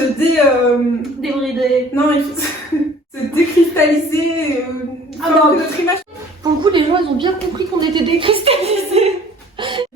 se Débrider. Non, il faut se décristalliser. Notre image. Pour le coup, les gens, ils ont bien compris qu'on était décristallisés.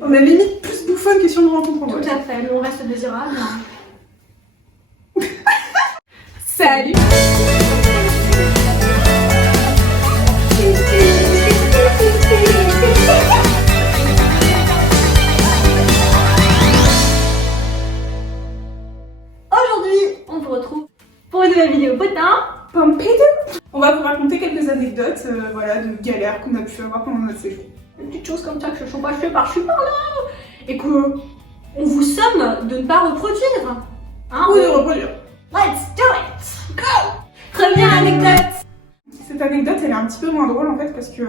On a limite plus bouffonne que si on nous rencontre en vrai. Tout à fait, mais on reste désirable. Salut. Aujourd'hui, on vous retrouve pour une nouvelle vidéo potin. On va vous raconter quelques anecdotes voilà, de galères qu'on a pu avoir pendant notre séjour. Des petites choses comme ça que je suis pas là. Et que on vous somme de ne pas reproduire. Hein, Ou de reproduire. Let's do it. Go. Première anecdote. Cette anecdote, elle est un petit peu moins drôle en fait parce que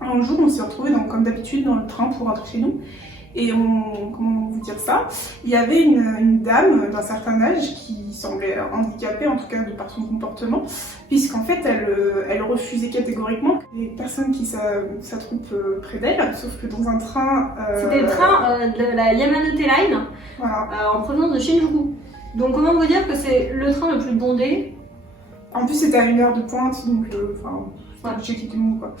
un jour, on s'est retrouvés comme d'habitude dans le train pour rentrer chez nous. Et comment vous dire ça, il y avait une dame d'un certain âge qui semblait handicapée, en tout cas de par son comportement, puisqu'en fait elle refusait catégoriquement que les personnes qui s'attroupent près d'elle, sauf que dans un train... C'était le train de la Yamanote Line, voilà. En provenance de Shinjuku. Donc comment vous dire que c'est le train le plus bondé. En plus c'était à une heure de pointe, donc j'ai quitté le mot quoi.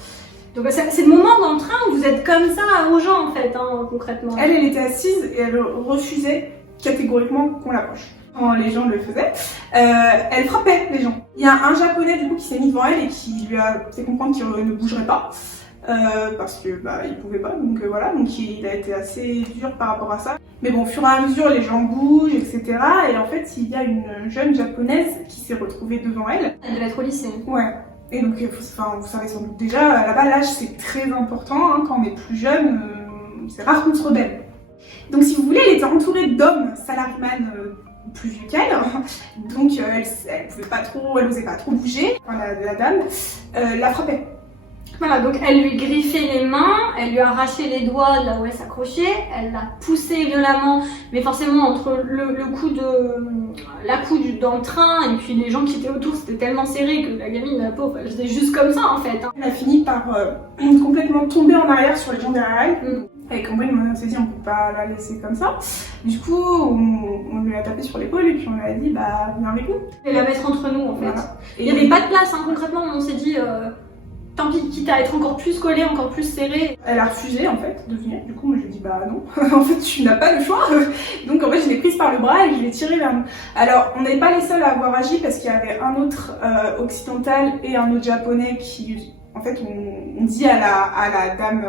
Donc c'est le moment dans le train où vous êtes comme ça aux gens en fait, hein, concrètement. Elle était assise et elle refusait catégoriquement qu'on l'approche. Quand les gens le faisaient, elle frappait les gens. Il y a un japonais du coup qui s'est mis devant elle et qui lui a fait comprendre qu'il ne bougerait pas. Parce que il pouvait pas, donc voilà, donc il a été assez dur par rapport à ça. Mais bon, au fur et à mesure, les gens bougent, etc. Et en fait, il y a une jeune japonaise qui s'est retrouvée devant elle. Elle devait être au lycée. Ouais. Et donc, vous savez sans doute déjà, là-bas, l'âge c'est très important, hein, quand on est plus jeune, c'est rare qu'on se rebelle. Donc si vous voulez, elle était entourée d'hommes salaryman plus vieux qu'elle, donc elle pouvait pas trop, elle osait pas trop bouger. Enfin, la dame la frappait. Voilà, donc elle lui griffait les mains, elle lui arrachait les doigts de là où elle s'accrochait, elle l'a poussée violemment, mais forcément entre la coude dans le train et puis les gens qui étaient autour, c'était tellement serré que la gamine, la pauvre, elle faisait juste comme ça en fait. Hein. Elle a fini par complètement tomber en arrière sur les gens derrière elle. Et compris, on s'est dit on peut pas la laisser comme ça. Du coup, on lui a tapé sur l'épaule et puis on lui a dit viens avec nous. Et la mettre entre nous en fait. Voilà. Il n'y avait pas de place, hein, concrètement, on s'est dit tant pis, quitte à être encore plus collée, encore plus serrée. Elle a refusé en fait de venir, du coup moi je lui ai dit non, en fait tu n'as pas le choix. Donc en fait je l'ai prise par le bras et je l'ai tirée vers nous. Alors on n'est pas les seuls à avoir agi parce qu'il y avait un autre occidental et un autre japonais qui en fait on dit à la dame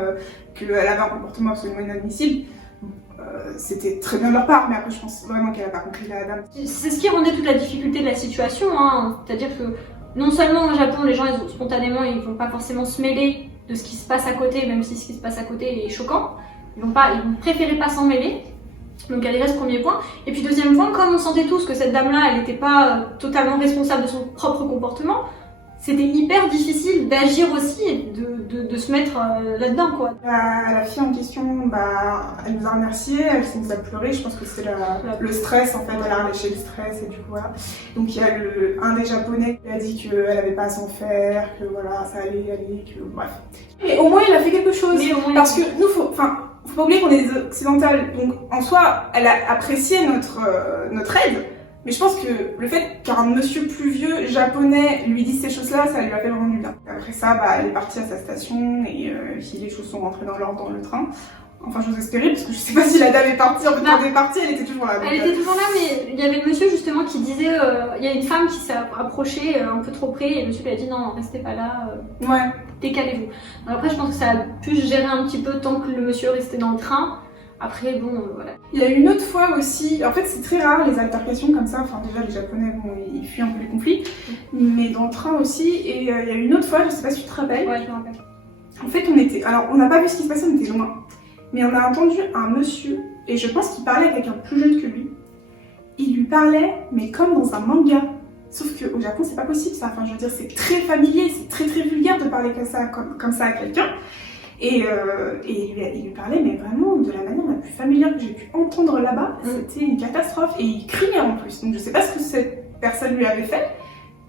qu'elle avait un comportement absolument inadmissible. C'était très bien de leur part, mais après je pense vraiment qu'elle n'a pas compris la dame. C'est ce qui rendait toute la difficulté de la situation, hein. C'est-à-dire que non seulement au Japon, les gens spontanément ils vont pas forcément se mêler de ce qui se passe à côté, même si ce qui se passe à côté est choquant. Ils vont préférer pas s'en mêler. Donc il y a déjà ce premier point. Et puis deuxième point, comme on sentait tous que cette dame-là, elle n'était pas totalement responsable de son propre comportement, c'était hyper difficile d'agir aussi et de se mettre là-dedans quoi. La fille en question, elle nous a remercié, elle s'est mise à pleurer, je pense que c'est le stress en fait, elle a relâché le stress et du coup voilà. Donc il y a un des japonais qui a dit qu'elle avait pas à s'en faire, que voilà, ça allait aller, que bref. Mais au moins il a fait quelque chose, parce que nous, faut pas oublier qu'on est des occidentales, donc en soi, elle a apprécié notre aide. Mais je pense que le fait qu'un monsieur plus vieux japonais lui dise ces choses-là, ça lui a fait vraiment du bien. Après ça, elle est partie à sa station et puis les choses sont rentrées dans l'ordre dans le train. Enfin, j'ose espérer parce que je sais pas si la dame est partie. En fait, quand elle est partie, elle était toujours là. Elle était toujours là, mais il y avait le monsieur justement qui disait, il y a une femme qui s'est approchée un peu trop près et le monsieur lui a dit non, restez pas là, décalez-vous. Après, je pense que ça a pu se gérer un petit peu tant que le monsieur restait dans le train. Après, bon, voilà. Il y a une autre fois aussi, en fait c'est très rare les altercations comme ça, enfin déjà les japonais, ils fuient un peu les conflits, mais dans le train aussi, et il y a une autre fois, je sais pas si tu te rappelles. Ouais, je me rappelle. En fait on n'a pas vu ce qui se passait, on était loin, mais on a entendu un monsieur, et je pense qu'il parlait avec quelqu'un plus jeune que lui, il lui parlait, mais comme dans un manga. Sauf qu'au Japon, c'est pas possible ça, enfin je veux dire, c'est très familier, c'est très vulgaire de parler comme ça à quelqu'un. Et il lui parlait, mais vraiment de la manière la plus familière que j'ai pu entendre là-bas. C'était une catastrophe. Et il criait en plus. Donc je sais pas ce que cette personne lui avait fait.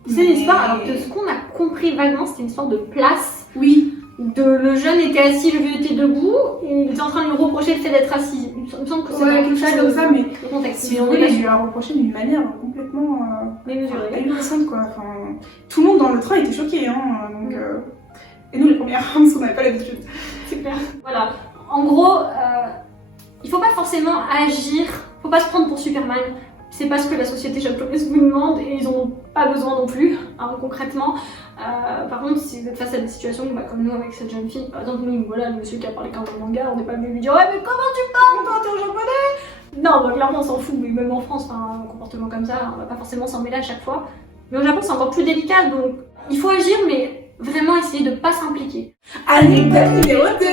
C'est une histoire, alors de ce qu'on a compris vaguement, c'était une histoire de place. Oui. Le jeune était assis, le vieux était debout. Et il était en train de lui reprocher le fait d'être assis Il me semble que c'est quelque chose comme ça, mais le contexte. si on veut, il lui a reproché d'une manière complètement ahurissante, quoi. Enfin, tout le monde dans le train était choqué, hein. Donc, et nous, les premières, parce qu'on n'avait pas l'habitude. C'est clair. Voilà. En gros, il faut pas forcément agir, faut pas se prendre pour Superman. C'est pas ce que la société japonaise vous demande et ils en ont pas besoin non plus, hein, concrètement. Par contre, si vous êtes face à des situations comme nous avec cette jeune fille, par exemple, nous, voilà, le monsieur qui a parlé qu'un manga, on n'est pas venu lui dire ouais, mais comment tu parles, toi, t'es au japonais? Non, bah, clairement, on s'en fout, mais même en France, un comportement comme ça, on va pas forcément s'en mêler à chaque fois. Mais au Japon, c'est encore plus délicat, donc il faut agir, mais vraiment essayer de pas s'impliquer. Anecdote numéro 2.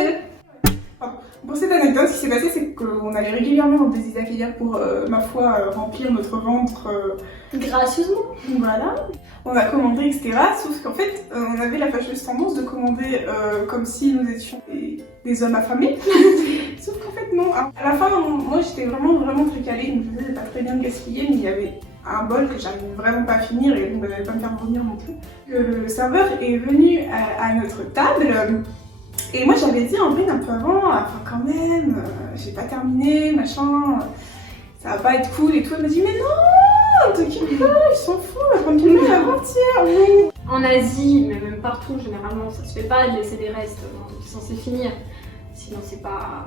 Pour cette anecdote, ce qui s'est passé, c'est qu'on allait régulièrement dans des izakaya pour, ma foi, remplir notre ventre. Gracieusement. Voilà. On a commandé, etc. Sauf qu'en fait, on avait la fâcheuse tendance de commander comme si nous étions des hommes affamés. Sauf qu'en fait, non. À la fin, moi, j'étais vraiment très calée. Je me faisais pas très bien de gaspiller, mais il y avait un bol que j'arrivais vraiment pas à finir et donc j'allais pas me faire vomir non plus. Le serveur est venu à notre table. Et moi j'avais dit en fait un peu avant, enfin quand même, j'ai pas terminé, machin, ça va pas être cool et tout. Elle m'a dit mais non, t'inquiète pas, ils s'en foutent, on va continuer à partir. En Asie, mais même partout, généralement, ça se fait pas de laisser des restes qui sont censés finir. Sinon c'est pas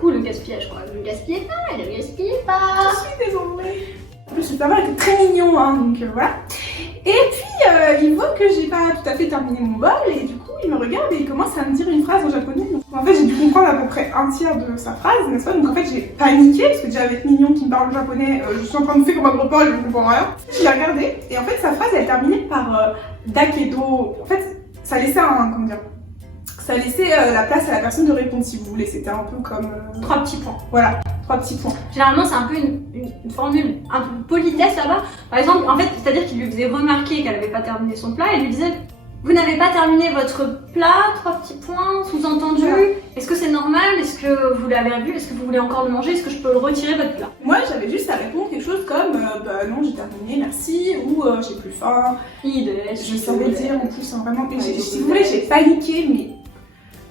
cool le gaspillage quoi. Ne gaspillez pas. Je suis désolée. En plus le serveur était très mignon, hein, donc voilà. Et puis il voit que j'ai pas tout à fait terminé mon bol et du coup il me regarde et il commence à me dire une phrase en japonais. Donc, en fait j'ai dû comprendre à peu près un tiers de sa phrase, n'est-ce pas? Donc en fait j'ai paniqué parce que déjà avec Mignon qui me parle japonais, je suis en train de faire comme un repas et je ne comprends rien. Je l'ai regardé et en fait sa phrase elle terminait par dakedo. En fait ça laissait ça laissait la place à la personne de répondre si vous voulez. C'était un peu comme 3 petits points. Voilà. 3 petits points. Généralement, c'est un peu une formule un peu politesse là-bas. Par exemple, en fait, c'est-à-dire qu'il lui faisait remarquer qu'elle n'avait pas terminé son plat et lui disait vous n'avez pas terminé votre plat, 3 petits points, sous-entendu. Voilà. Est-ce que c'est normal? Est-ce que vous l'avez vu? Est-ce que vous voulez encore le manger? Est-ce que je peux le retirer votre plat? Moi, j'avais juste à répondre quelque chose comme bah non, j'ai terminé, merci, ou j'ai plus faim. Je savais dire en plus, hein, vraiment. Si vous voulez, j'ai paniqué, mais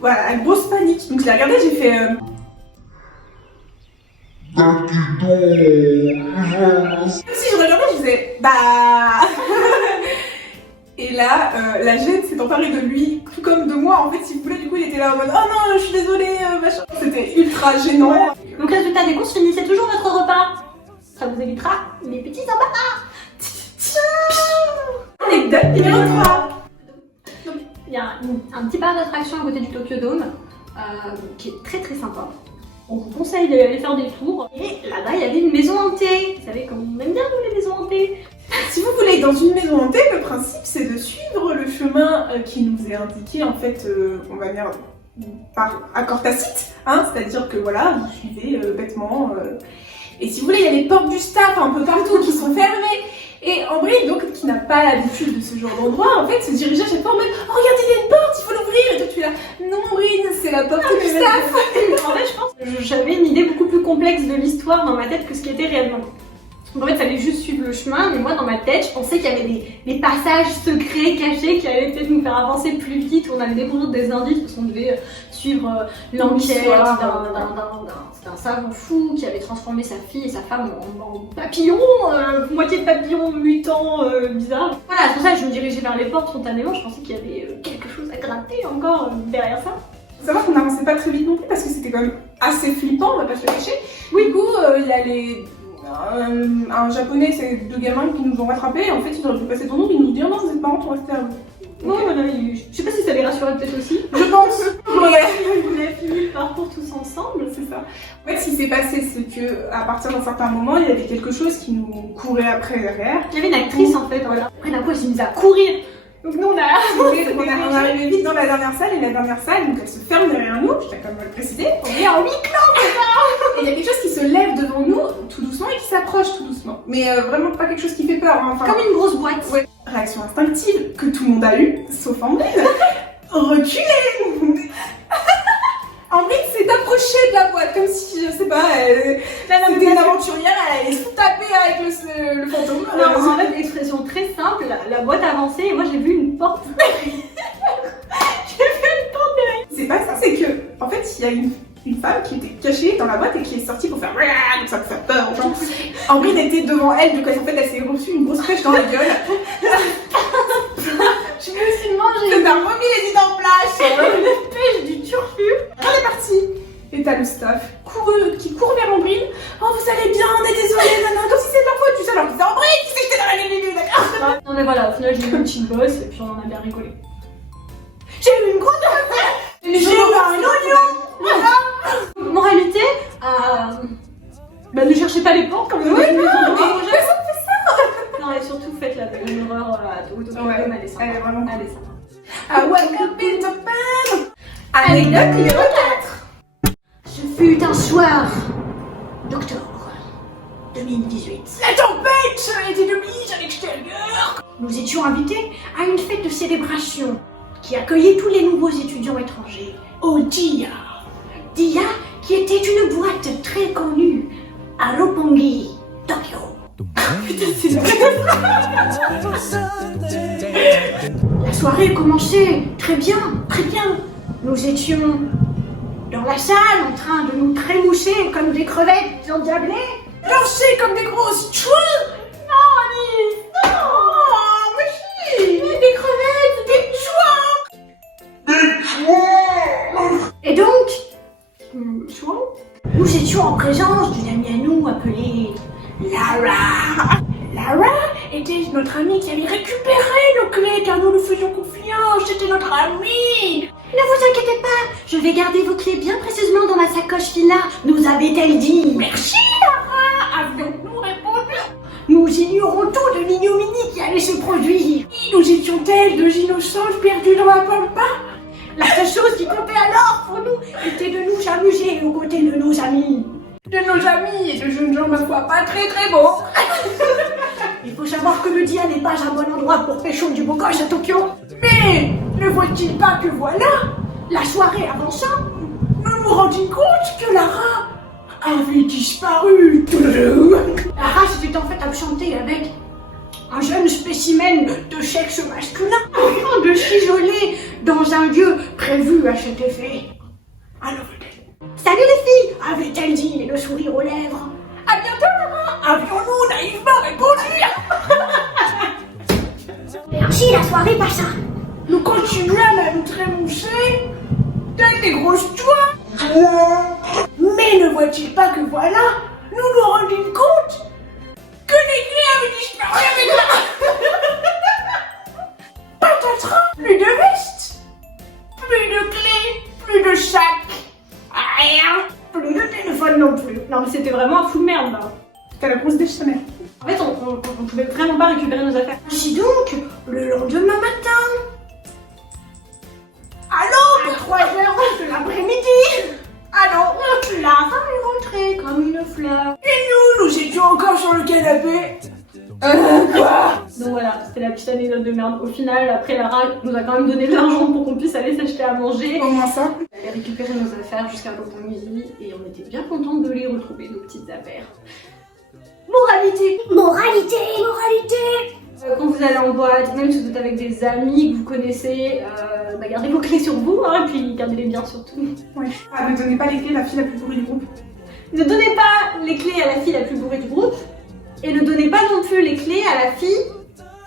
voilà, une grosse panique. Donc je l'ai regardé, j'ai fait. Si je regardais, je disais bah. Et là, la gêne s'est emparée de lui, tout comme de moi. En fait, si vous voulez, du coup, il était là en mode oh non, je suis désolée, machin. C'était ultra gênant. Donc, résultat des courses, finissez toujours votre repas. Ça vous évitera les petits embarras. Anecdote numéro 3. Il y a un petit parc d'attraction à côté du Tokyo Dome qui est très sympa. On vous conseille d'aller faire des tours. Et là-bas, il y avait une maison hantée. Vous savez comme on aime bien nous les maisons hantées. Si vous voulez dans une maison hantée, le principe c'est de suivre le chemin qui nous est indiqué en fait, on va dire par accord tacite, hein, c'est-à-dire que voilà, vous suivez bêtement. Et si vous voulez, il y a des portes du staff un peu partout qui sont fermées. Et Ambry, donc, qui n'a pas l'habitude de ce genre d'endroit, en fait, se dirigeait à chaque fois en mode oh, regardez, il y a une porte, il faut l'ouvrir. Et toi, tu es là non, Ambry, c'est la porte du staff. En fait, je pense que j'avais une idée beaucoup plus complexe de l'histoire dans ma tête que ce qui était réellement. Donc, en fait, il fallait juste suivre le chemin, mais moi, dans ma tête, je pensais qu'il y avait des passages secrets, cachés, qui allaient peut-être nous faire avancer plus vite, où on allait découvrir des indices, parce qu'on devait suivre l'enquête d'un savant fou qui avait transformé sa fille et sa femme en papillon, moitié papillon mutant bizarre. Voilà, c'est pour ça que je me dirigeais vers les portes spontanément, je pensais qu'il y avait quelque chose à gratter encore derrière ça. Faut savoir qu'on n'avançait pas très vite non plus, parce que c'était quand même assez flippant, on va pas se le cacher. Oui, du coup, il y a un japonais, c'est 2 gamins qui nous ont rattrapés. En fait, ils auraient pu passer devant nous, ils nous ont dit oh non, vous êtes parents, on reste à vous. Non, voilà, je sais pas si ça les rassurait peut-être aussi. Je pense. On a fini le parcours tous ensemble, c'est ça. En fait, ce qui s'est passé, c'est que à partir d'un certain moment, il y avait quelque chose qui nous courait après derrière. Il y avait une actrice en fait, voilà. Après d'un coup, elle s'est mise à courir. Donc nous, on est arrivé vite dans la dernière salle, et la dernière salle, donc elle se ferme derrière nous, je tiens quand même à le préciser. On est en huis clos. Et il y a quelque chose qui se lève devant nous, tout doucement, et qui s'approche tout doucement. Mais vraiment pas quelque chose qui fait peur. Hein. Enfin, comme une grosse boîte. Ouais. Réaction instinctive que tout le monde a eue, sauf Ambry. Reculer. Ambry s'est approchée de la boîte, comme si, je sais pas, c'était une aventurière, elle allait se taper avec le fantôme. Non, en fait, expression très simple, la boîte avançait et moi j'ai vu une porte. J'ai vu une porte derrière. C'est pas ça, c'est que, en fait, il y a une femme qui était cachée dans la boîte et qui est sortie pour faire comme ça pour faire peur aux gens. Ambrine était devant elle, donc en fait elle s'est reçue une grosse pêche dans la gueule. Je me suis mangé Elle a remis les idées en place. une pêche du turfu. Elle est partie. Et t'as le staff qui court vers Ambrine. Oh, vous allez bien, on est désolé, non, comme si c'était leur faute, tu sais, alors que c'est Ambrine qui s'est jetée dans la gueule, d'accord. Non mais voilà, au final j'ai eu une petite bosse et puis on en a bien rigolé. J'ai eu une grosse J'ai eu un oignon. Moralité, bah ne cherchez pas les portes comme vous Ouais, les non, endroits. mais personne fait ça. Non et surtout faites une horreur Ouais, elle est sympa. elle est vraiment Elle est sympa. I wake up in the pan. Anecdote numéro 4. Ce fut un soir d'octobre 2018. La tempête était de mise à l'extérieur. Nous étions invités à une fête de célébration qui accueillait tous les nouveaux étudiants étrangers au DIA. DIA qui était une boîte très connue à Roppongi, Tokyo. La soirée commençait très bien, très bien. Nous étions dans la salle en train de nous trémousser comme des crevettes endiablées. Lancées comme des grosses chouins. Non, Alice, non, mais si. Des crevettes, des chouins. Et donc, nous étions en présence d'une amie à nous appelée Lara. Lara était notre amie qui avait récupéré nos clés car nous nous faisions confiance, c'était notre amie. Ne vous inquiétez pas, je vais garder vos clés bien précisément dans ma sacoche Fila, nous avait-elle dit. Merci, Lara. Avions-nous répondu? Nous ignorons tout de l'ignominie qui allait se produire. Nous étions telles deux innocentes perdues dans la pampa. La seule chose qui comptait alors pour nous était de nous amuser aux côtés de nos amis. De nos amis et de jeunes gens, ma foi, pas très très beaux. Il faut savoir que le DIA n'est pas un bon endroit pour pécho du beau gosse à Tokyo. Mais ne voit-il pas que voilà, La soirée avançant, nous nous rendîmes compte que Lara avait disparu. Lara s'était en fait absentée avec un jeune spécimen de sexe masculin afin de s'isoler dans un lieu prévu à cet effet. Alors, salut les filles, avait-elle dit, le sourire aux lèvres. À bientôt, Lara. Avions-nous naïvement répondu? Et ainsi la soirée passa. Nous continuâmes à nous trémoucher telles des grosses joies. Mais ne voit-il pas que voilà, nous nous rendîmes compte que les clés avaient disparu avec la... Patatras, plus de veste, plus de clés, plus de sac, rien, plus de téléphone non plus. Non mais c'était vraiment un fou de merde là. C'était la grosse déchaînée. En fait on pouvait vraiment pas récupérer nos affaires. Ainsi donc, le lendemain matin, Allô, 3h de l'après-midi. Allô, Lara est rentrée comme une fleur. et nous étions encore sur le canapé. Quoi? Donc voilà, c'était la petite anecdote de merde. Au final, après Lara nous a quand même donné de l'argent pour qu'on puisse aller s'acheter à manger. Au moins ça. On allait récupérer nos affaires jusqu'à Roppongi et on était bien contents de les retrouver, nos petites affaires. Moralité. Moralité. Moralité. Quand vous allez en boîte, même si vous êtes avec des amis que vous connaissez, bah gardez vos clés sur vous, hein, et puis gardez-les bien surtout. Ouais. Ah, ne donnez pas les clés à la fille la plus pourrie du groupe. Ne donnez pas les clés à la fille la plus bourrée du groupe, et ne donnez pas non plus les clés à la fille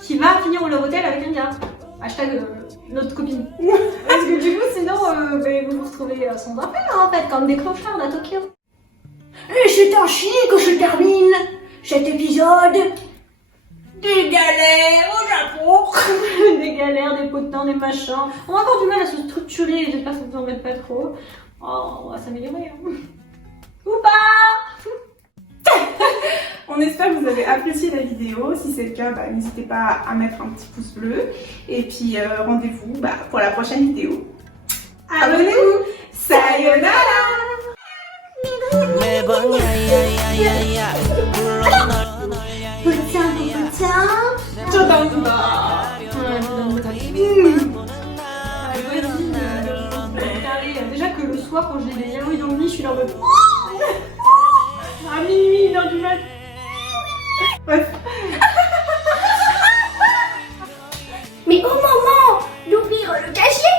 qui va finir au Love Hotel avec un gars. Hashtag notre copine. Parce que du coup, sinon, vous vous retrouvez sans affaires, en fait, comme des clochards à Tokyo. Et c'est ainsi que se termine cet épisode. Des galères au Japon. Des galères, des potins, des machins. On a encore du mal à se structurer, j'espère que ça vous embête pas trop. Oh, on va s'améliorer. Hein. Ou pas. On espère que vous avez apprécié la vidéo. Si c'est le cas, bah, n'hésitez pas à mettre un petit pouce bleu. Et puis rendez-vous pour la prochaine vidéo. Abonnez-vous. Sayonara. Déjà que le soir quand j'ai des yaoi dans le lit, je suis là en mode à minuit, 1h du mat. Bref. Mais au moment d'ouvrir le casier,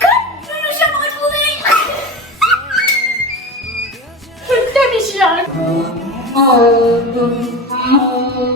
que nous nous sommes retrouvés. on